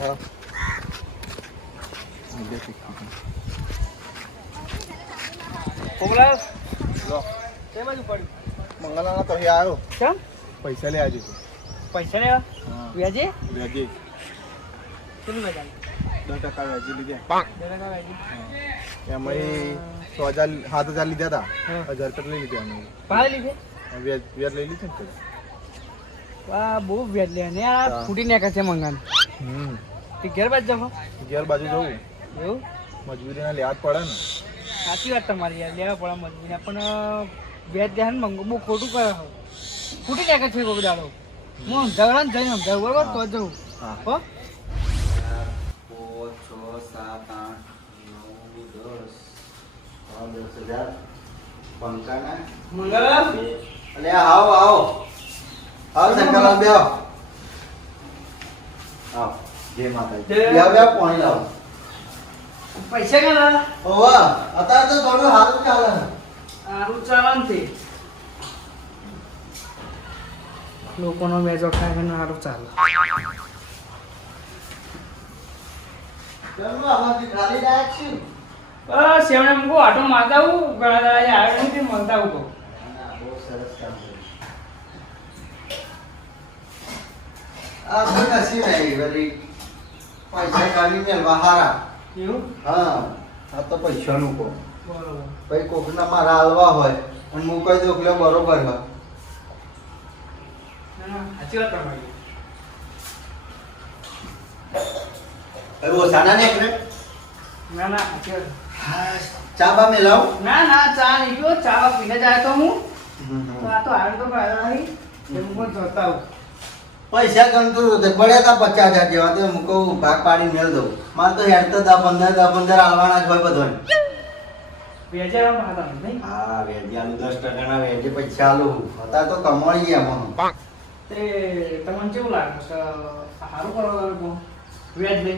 હા કોમલા લો તે બાજુ પડ્યું મંગલાના તો અહીં આવ્યો કેમ પૈસા લઈ આવજો પૈસા લેવા હા વ્યાજે વ્યાજે કેટલું વ્યાજ 10% વ્યાજે લીધા વ્યાજે એમાં 7,000 લીધા હા. હતા 1,000 લઈ લીધા અમે ભાડે લીધે વ્યાજ વ્યાજ લઈ લીધું ને આ બહુ વ્યાજ લે ને આ હા. ફૂટી નાખે છે મંગાન તે ઘેર બાજ જાવ ઘેર બાજુ જવું એવું મજબૂરીના લેવા જ પડે ને સાચી વાત તમારી યાર લેવા પડે મજબૂરી પણ વ્યાજ દે ને મંગો બહુ ખોટું કરે છે. ફૂટી નાખે છે કોઈ દાડો હું ઝઘડા ને જઈને સમજાવું બરોબર તો જવું હા હો 10,000 પંકાના મંગળા અલે આવો આવો આવો શંકરલાલ બે આવો આવો જય માતાજી જય. બે બે પાણી લાવો પૈસા કાઢા ઓવા અત્યારે તો થોડું હારું ચાલે સારું ચાલે ને તે લોકોનો વેજો ખાય છે ને સારું ચાલે ચલો આમાંથી ખાલી ડાયક છું બસ એમણે મૂકો આટો મારતા આવું ઘણા દાડા આવે નથી મળતા આવું તો બહુ સરસ કામ કર્યું આ તો નસીબ આવી વળી પૈસા કાઢી મેળવા હારા એવું હા આ તો પૈસાનું કો બરોબર ભાઈ કોકના મારા હાલવા હોય અને હું કહી દઉં કે બરોબર હોય ના, ના, સાચી વાત તમારી હવે ઓછાના ને એકને ના ના સાચી વાત ચા બા મેલાવ ના ના ચા નહીં પીવો ચા પીને જાય તો હું તો આ તો હાલ તો આવ્યો નહીં એમ પણ જોતા આવું પૈસા ગણતું હતું પડ્યા તા 50,000 જેવા તો હું કહું ભાગ પાડી મેળ દઉં મારે તો હેડ તો 10-15 હાલવાના જ હોય બધાને વેચારા હતા નહીં હા વેજી આલુ 10% ના વેજી પૈસા આલુ હતા તો કમાઈ ગયા મને તે તમને કેવું લાગે કે સારું કરવાનું વ્યાજ લે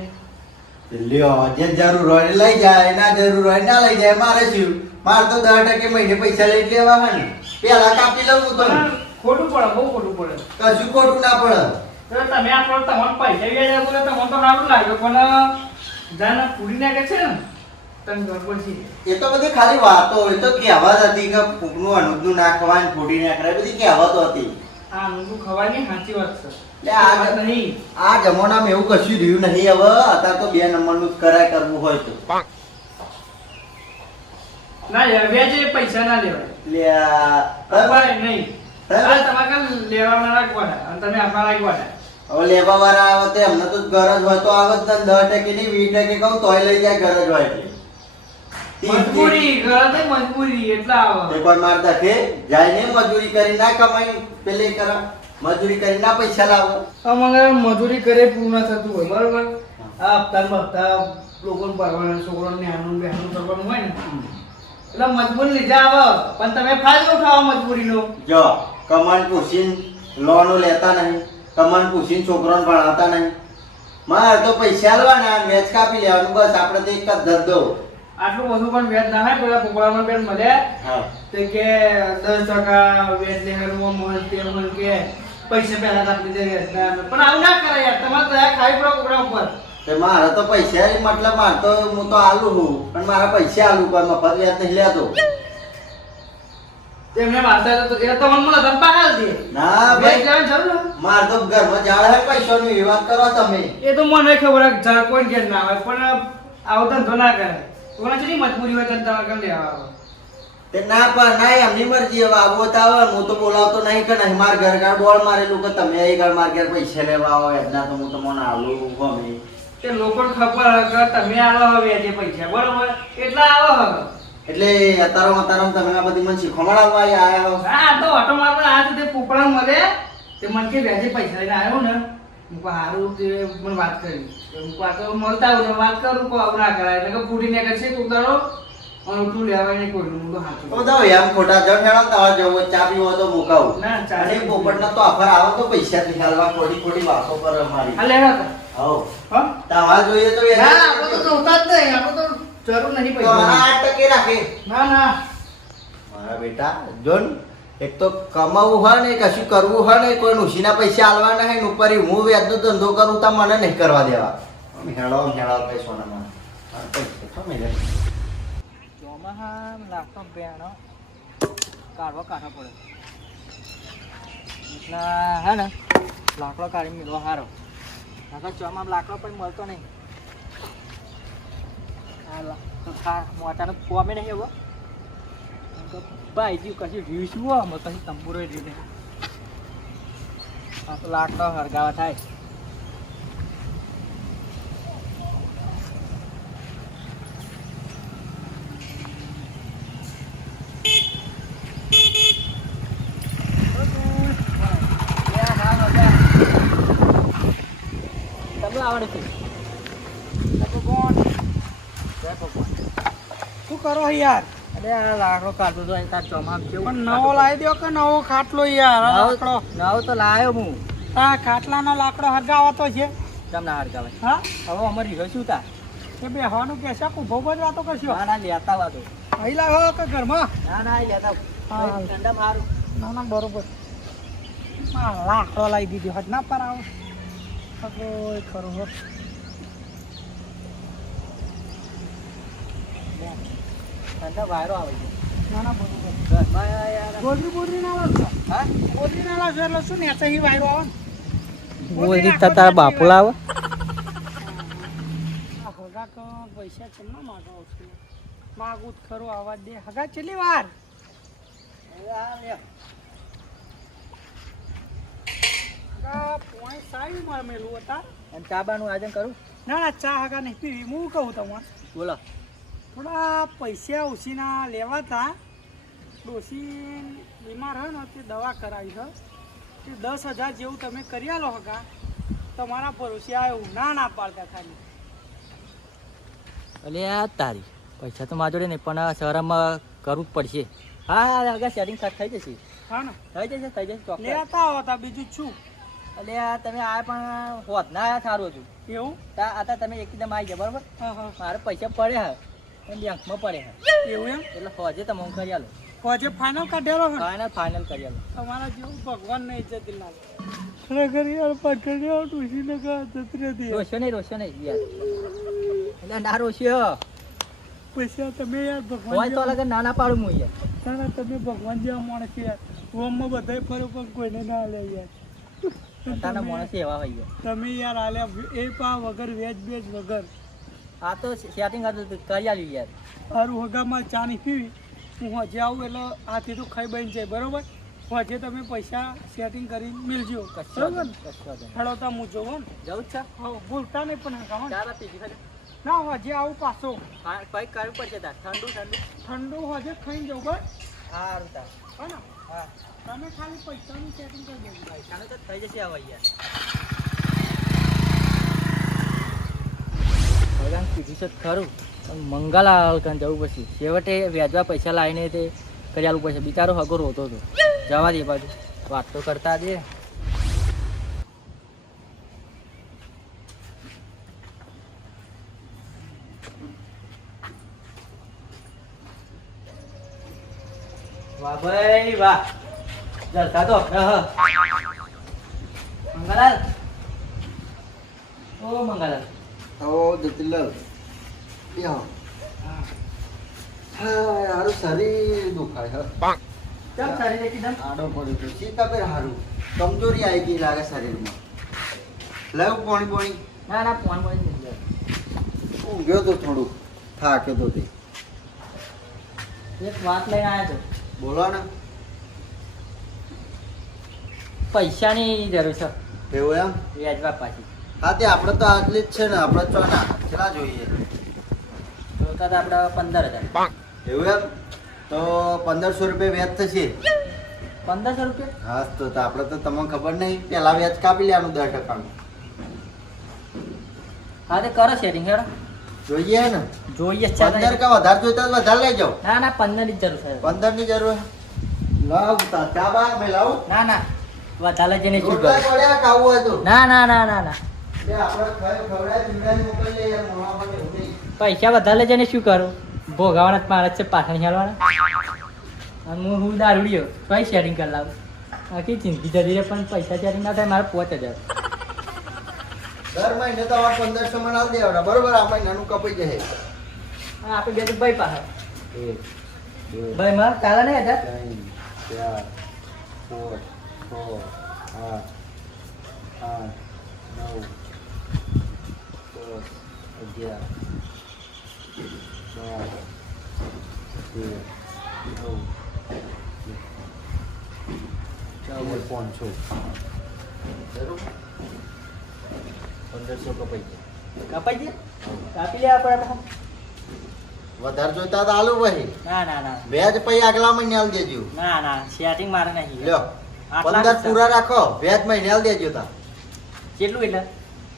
લ્યો જે જરૂર હોય એ લઈ જાય ના જરૂર હોય ના લઈ જાય મારે શું મારે તો 10% મહિને પૈસા લઈ લેવા હે ને પેલા કાપી લઉં હું તો પણ ખોટું પડે બહુ ખોટું પડે કશું ખોટું ના પડે તો તમે આપણો તમારે પૈસા વ્યાજ આપો તમને તો સારું લાગે પણ જાને પૂરી નાખે છે ને તમે ઘર પછી એ તો બધી ખાલી વાતો એ તો કહેવત હતી કે ફૂકનું અનુજનું નાખવાનું ફૂટી નાખવાય બધી કહેવતો હતી આ ઊંધું ખવાની સાચી વાત છે એટલે આ વાત નહીં આ જમાનામાં એવું કશું રહ્યું નહીં હવે અત્યારે તો 2 નંબરનું જ કરાય કરવું હોય તો ના યાર વ્યાજે પૈસા ના લેવાય એટલે આ ભાઈ નહીં હા? આ તમારે કાલ લેવાના રાખવાના અને તમે આપણા રાખવાના હવે લેવા વાળા આવે તો એમને તો ગરજ હોય તો આવે જ ને 10% ની 20% કહું તોય લઈ જાય ગરજ હોય એટલે મજબૂરી ઘર ને મજબૂરી એટલા આવે તે કોઈ માર દખે જાય ને મજૂરી કરી ના કમાઈ પેલે કરા મજૂરી કરી ના પૈસા લાવો અમારે મજૂરી કરે પૂર્ણ થતું હોય બરોબર આ હપ્તા લોકોને ભરવાના છોકરાને આનું બેનું કરવાનું હોય ને એટલે મજબૂરી લીધા આવે પણ તમે ફાયદો ઉઠાવો મજબૂરીનો જો કમાન પૂછીને લોનો લેતા નહીં કમાન પૂછીને છોકરાને ભણાવતા નહીં મારે તો પૈસા આલવાના મેચ કાપી લેવાનું બસ આપણે તો એક જ ધંધો આટલું બધું પણ વ્યાજ ના હોય પેલા પોપડામાં બેન મળ્યા હા તે કે 10% વ્યાજ લેવાનું મન તે મન કે પૈસા પહેલા આપી દે વ્યાજ પણ આવું ના કરે યાર તમારે દયા ખાવી પડે પોપડા ઉપર તે મારે તો પૈસા મતલબ મારે તો હું તો આલુ છું પણ મારા પૈસા આલુ કોઈ મફત વ્યાજ નહીં લેતો તેમને વાર્તા તો એ તો મન મળે તમે પાહાલ દે ના વ્યાજ ભાઈ લેવાની જરૂર નથી. મારે તો ઘરમાં જાળ હે પૈસાની એ વાત કરો તમે એ તો મને ખબર છે જળ કોઈ ઘેર ના આવે પણ આવો ધંધો ના કરે કોના જેની મજબૂરી હોય તો તમારે કેમ લેવા આવે તે ના પણ ના એમની મરજી હવે આવો તો આવે હું તો બોલાવતો નહીં કે નહીં માર ઘર ઘર બોલ મારેલું કે તમે એ ઘર માર ઘર પૈસા લેવા આવો એમના તો હું તમને આલું ગમે તે લોકોને ખબર કે તમે આવો હવે વ્યાજે પૈસા બરોબર એટલા આવો હવે એટલે અત્યારે તમે આ બધી મને શીખવાડવા આયા હો હા તો ઓટો મારવા આ તે પોપડા મળે તે મને કે વ્યાજે પૈસા લઈને આવ્યો ને હું કહું હારું તે મને વાત કરી હું કહું આ તો મળતા આવું ને વાત કરું કહું આવું ના કરાય એટલે કે ફૂટીને કરશે તું તારો અને તું લેવાય નહીં કોઈ હું તો હાચું તો બધા એમ ખોટા જણ હેડો તમારે જવું હોય ચા પીવો તો મુકાવું ના ચા અને પોપટના તો આફર આવે તો પૈસા થી હાલવા ખોટી વાતો કરે મારી આ લેવા તો હો હા તમારે જોઈએ તો એ ના આપણે તો જોતા જ નહીં આપણે તો જરૂર નહીં તો મારા પૈસા 8% રાખે ના ના મારા બેટા જોન એક તો કમાવું હોય ને કશું કરવું હોય ને કોઈ નુસીના પૈસા આલવાના હે ને ઉપર હું વ્યાજનો ધંધો કરું તો મને નહીં કરવા દેવા હેળો કઈ સોનામાં આ પૈસા તો મેલે ચોમાસા લાગતો બેણો કાઢવો પડે એટલા હે ને લાકડો કાઢી મેળવો સારો નકર ચોમામાં લાકડો પણ મળતો નહીં મોટાનો કોમે નહીં એવો ભાઈ જીવ કશું વ્યૂ શું હોય પછી તંબુરો રહ્યું નહીં આ તો લાકડો હરગાવા થાય આવડે છે શું કરો યાર? અરે આ લાકડો કાઢતો તો તાર ચોમામ કેવું પણ નવો લાવી દો કે નવો ખાટલો યાર? આ લાકડો નવો તો લાવ્યો હું આ ખાટલાનો લાકડો હરગાવાતો છે. તમને હરગાવે હા, હવે અમારે રહ્યો શું તા એ બેહવાનું કે છે ઉભો જ વાતો કરશો? ના ના લેતા વાતો અહીં લાવો કે ઘરમાં? ના ના લેતા હા. ઠંડા મારું ના ના બરોબર. હા, લાકડો લાવી દીધો હજ ના પર આવો ખરું હો. ઠંડા વાયરો આવે છે ના ના બરોબર. ઘરમાં યાર ગોદરી ના લાવશો? હા ગોદરી ના લાવશો એટલે શું ને અહીં વાયરો આવે ને? બોલી તારા બાપુ લાવે આ હગા તો પૈસા છે ના માગો છે. માગું જ ખરું આવાજ દે. હગા છેલ્લી વાર હગા પોઈન્ટ સાવી માં મેલું હતા. અને ચાબાનું આયોજન કરું ના ના ચા હગા નહીં પીવી. હું કહું તમારે બોલો થોડા પૈસા ઓછીના લેવા હતા. ડોશી બીમાર હોય ને તે દવા કરાવી છે તે 10,000 જેવું તમે કરી આલો હગા. તમારા ભરોસે આવ્યું ના ના પાડતા ખાલી. અલે આ તારી પૈસા તો મારા જોડે નહીં પણ શહેરમાં કરવું જ પડશે હા હા આગળ સેટિંગ થઈ જશે હા ને થઈ જશે ચોક્કસ લેતા આવતા બીજું શું એટલે આ તમે આ પણ હોત ના આયા સારું હતું એવું? આ તમે એકદમ આવી ગયા બરાબર હા હા મારે પૈસા પડે હા પણ બેંકમાં પડે હા એવું એમ? એટલે હોજે તમે હું કરી આલો હોજે ફાઇનલ કાઢેલો હે? ફાઇનલ કરી આલો તમારા જેવું ભગવાન ને ઇજ્જત દિલાવે. ખરેખર યાર પકડ્યો ટુસીને કા જતરે દે. રોશો નહીં યાર એટલે ના રોશ્યો પૈસા તમે યાર હોય ભગવાન તો લગન નાના પાડું હું યાર ના ના તમે ભગવાન જેવા માણસ યાર. રોમમાં બધાય ફરો પણ કોઈને ના આલે યાર. તાના માણસ એવા હોય યાર તમે યાર આલ્યા એ પા વગર વેજ બેજ વગર. આ તો સેટિંગ હતું કરી આલ્યું યાર સારું હગામાં ચા નહીં પીવી. હું હજે આવું એટલે આથી તો ખાઈ બની જાય બરોબર. હજે તમે પૈસા સેટિંગ કરી મિલજો બરોબર ને? હેડોતા હું જોવો ને જવું જ છે હા ભૂલતા નહીં પણ હગામાં ચાલો પીજી ખાલી ના હજે આવું પાછો. હા કંઈક કરવું પડશે તાર ઠંડુ ઠંડુ હજે ખાઈને જવું બસ. સારું તાર હા ને? હા તમે ખાલી પૈસાનું સેટિંગ કરી દેજો. પૈસાનું તો થઈ જશે હવે યાર ભગવાન કીધું છે ખરું પણ મંગલા કાન જવું પછી છેવટે વ્યાજવા પૈસા લાવીને તે કરી આલવું પડશે બિચારો હગો રોતો હતો જવા દે બાજુ વાત તો કરતા દે વાહ ભાઈ વાહ જલસા તો મંગલાલ ઓ મંગલાલ દતિલાલ યા હા હારું શરીર દુખાય હા કેમ સારી એકદમ આડો પડ્યો છે સીતા પર હારું કમજોરી આવી ગઈ લાગે શરીરમાં લાવ પાણી ના ના ફોન મળી નથી ઊંઘ્યો તો થોડું થાક્યો તો તે એક વાત લઈને આવ્યો તો બોલો ને પૈસાની જરૂર છે એવું એમ વ્યાજવા પાછી હા તે આપણે તો આટલી જ છે ને આપણે તો ના કેટલા જોઈએ જોતા તો આપણે 15,000 એવું એમ તો 1500 રૂપિયા વ્યાજ થશે 1500 રૂપિયા હા તો આપણે તો તમને ખબર નહીં પેલા વ્યાજ કાપી લેવાનું 10%. હા તે કરો સેટિંગ હેડો જોઈએ ને જોઈએ જ 15 કા વધારે જોઈતા તો વધારે લઈ જાઓ ના ના 15 ની જરૂર છે 15 ની જરૂર લાવ તા ચા બા મે લાવું ના ના વધારે જઈને શું રોટલા કરું પડ્યા ખાવું હોય તો ના ના ના ના ના બે આપણે ખવડાય પીવડાય મોકલી લે યાર મોણા માટે એવું નહીં પૈસા વધારે જઈને શું કરું ભોગાવાના જ મારે છે પાછળ હેલવાના અને હું દારૂડિયો કઈ શેરિંગ કરી લાવું આખી જિંદગી જતી રહે પણ પૈસા શેરિંગ ના થાય મારે 5,000 દર મહિને તમારે 1500 માં આલ દેવાના બરોબર આ મહિનાનું કપાઈ જશે હા આપણે બે તો ભાઈ પાસે 1 2 ભાઈ માં કાલા નહીં હતા 3 4 5 6 7 8 9 10 11 12 13 14 1500 કપાઈ જાય કપાઈ દે કાપી લે આપણે વધારે જોઈતા તો આલુ ભાઈ ના ના ના વ્યાજ પછી આગલા મહિને આલ દેજો ના ના સેટિંગ મારે નહીં લ્યો આટલા 15 પૂરા રાખો વ્યાજ મહિને આલ દેજો તા કેટલું એટલે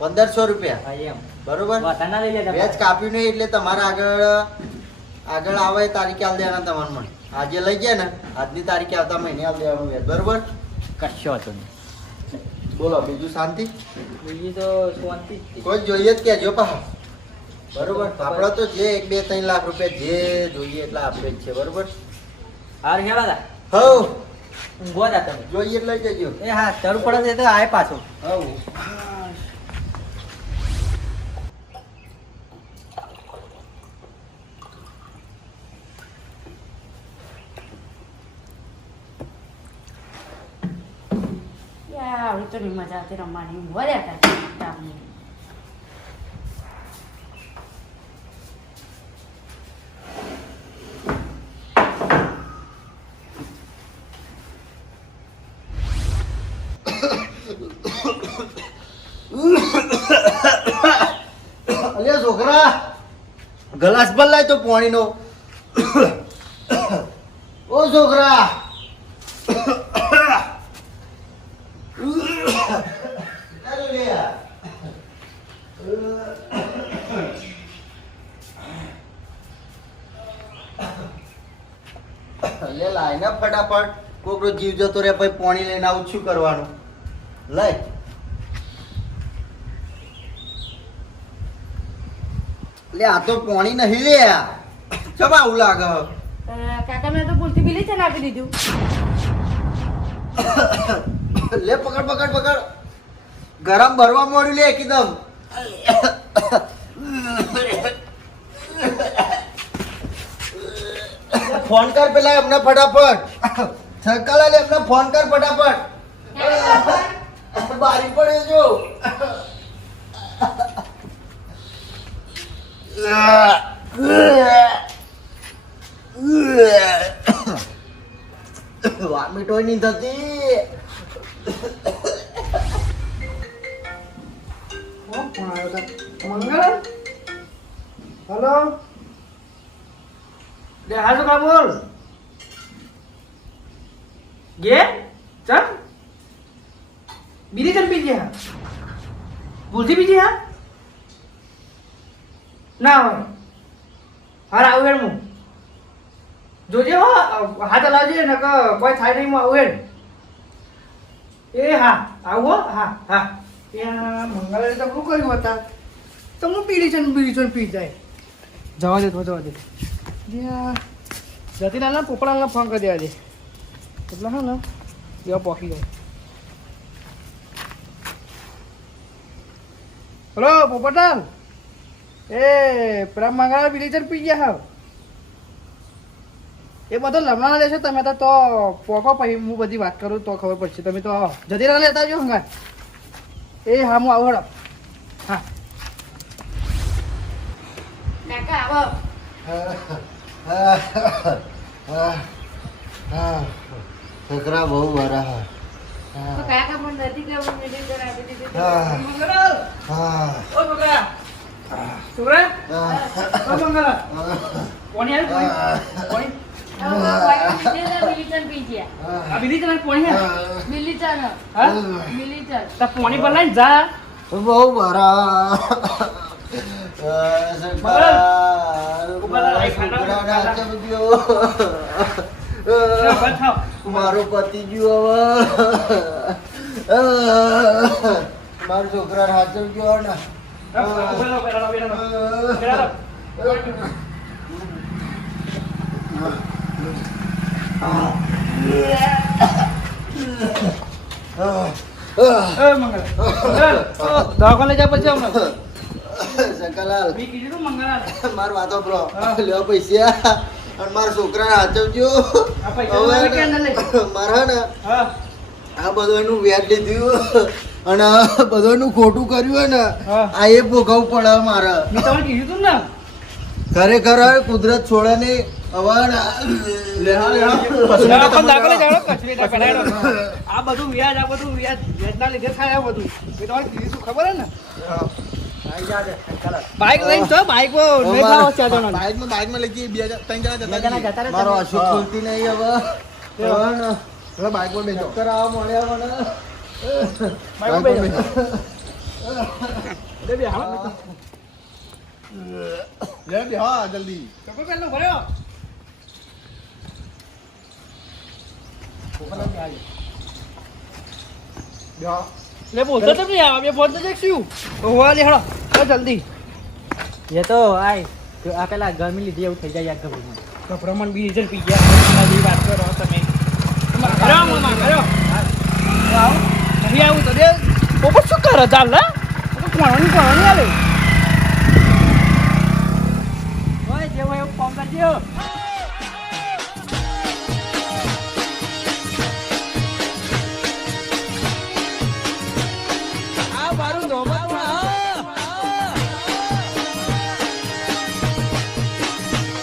1500 રૂપિયા હા એમ બરોબર વધારે ના લઈ લેતા વ્યાજ કાપ્યું નહીં એટલે તમારે આગળ આવે એ તારીખે આલ દેવાના તમારે મને આજે લઈ ગયા ને આજની તારીખે આવતા મહિને આલ દેવાનું વ્યાજ બરોબર કશો હતો નહીં બોલો બીજું શાંતિ બીજી તો શાંતિ જ છે. કોઈ જોઈએ જ કેજો પા બરોબર આપણે તો જે 1 2 3 લાખ રૂપિયા જે જોઈએ એટલા આપે જ છે બરોબર હારું હેડા તા હવ ઊંઘવા તા તમે જોઈએ એટલે લઈ જજો એ હા જરૂર પડે છે તો આય પાછો હવ આવડી તો નહીં મજા આવતી રમવાની ઊંઘવા દેતા અલ્યા છોકરા ગ્લાસ ભર લાય તો પાણીનો ઓ છોકરા અરે લે લે લાય ને ફટાફટ કોકરો જીવ જતો રે પછી પાણી લઈને આવું શું કરવાનું લઈ લે આ તો પાણી નહીં લે ચમ આવું લાગે કાકા મેં તો ભૂલથી બિલી છે નાખી દીધું લે પકડ પકડ પકડ ગરમ ભરવા મોડ્યું લે એકદમ ફોન કર પેલા એમને ફટાફટ સરકાલા લે એમને ફોન કર ફટાફટ બારી પડે જો વામિટો નહીં થતી મંગળ હલો લે હા છોકરા બોલ ગે ચમ બીજી ચમ પીજી હા ભૂલથી પીજી હા ના હોય હાર આવું હેડ હું જોજે હો હાથ હલાવજે ને કોઈ થાય નહીં હું આવું હેડ એ હા આવું હો હા હા ત્યાં મંગળે તો શું કર્યું હતા તો હું પીડી છે પી જાય જવા દે જવા દે જ્યાં જતી ના પોપડાના ફોન કરી દેવા દે એટલે હા ને એવા પોકી જાય હલો પોપટાલ એ પેલા મંગળા બીડી પી ગયા હા એ બધો લમણા લેશો તમે તો પોકો પછી હું બધી વાત કરું તો ખબર પડશે તમે તો આવો જતી ના લેતા જો હંગા એ હા હું આવું હેડો હા કાકા આવો છોકરા બહુ વરા તો કાકા પણ નથી કે હું મિલી તો નાખી દીધું મંગળા ઓ મંગળા છોકરા ઓ મંગળા કોની આવી કોની મિલીચન પી ગયા આ બીજી તને કોની હે મિલીચન હા મિલીચન તા પોણી પર લઈને જા બહુ વરા મારો પતિ ગયો હવે મારો છોકરા હાચવ ગયો ને મંગળા દવાખાને જા પછી હમણાં શકલાલ મેં કીધું તું મંગળા માર વાતો બ્રો હા. લ્યો પૈસા અને મારા છોકરાને હાચવજો આ પૈસા હવે તમે ક્યાં ના લઈ? મારા ને હા આ બધું વ્યાજ લીધું અને બધું ખોટું કર્યું હોય ને હા. આ એ ભોગવવું પડે મારે મેં તમને કીધું તું ને ખરેખર હવે કુદરત છોડે ને હવે આ બધું વ્યાજ વ્યાજના લીધે થાય આ બધું મેં તમારે કીધું તું ખબર હે ને બાઈક લઈને તો બાઈક નહીં ખાવા ચાલવાનો બાઇકમાં લઈ જઈએ 3 જણા જતા રહીએ. મારો આંસુ હા. ખુલતી નહીં હવે હવે ને હવે બાઇકમાં બેસો ચક્કર આવવા મળ્યા મને બાઈકમાં બાઇકમાં બેસો. બેસો. લે બે હા જલ્દી ચોકો પેલો ભર્યો બે હા લે બોલતો તો નહીં આવે ફોન તો દેખશું હોવા લે હળો જલ્દી એ તો આય આ પેલા ગરમી લીધી એવું થઈ જાય યાર ગભરામણ. ગભરામણ 20,000 પી ગયા જેવી વાત કરો તમે કર્યો મામા કર્યો આવ નહીં આવું તો દે પોપટ શું કરે ચાલ ને કોણ આલે ઓય જેવો એવું ફોન કરજો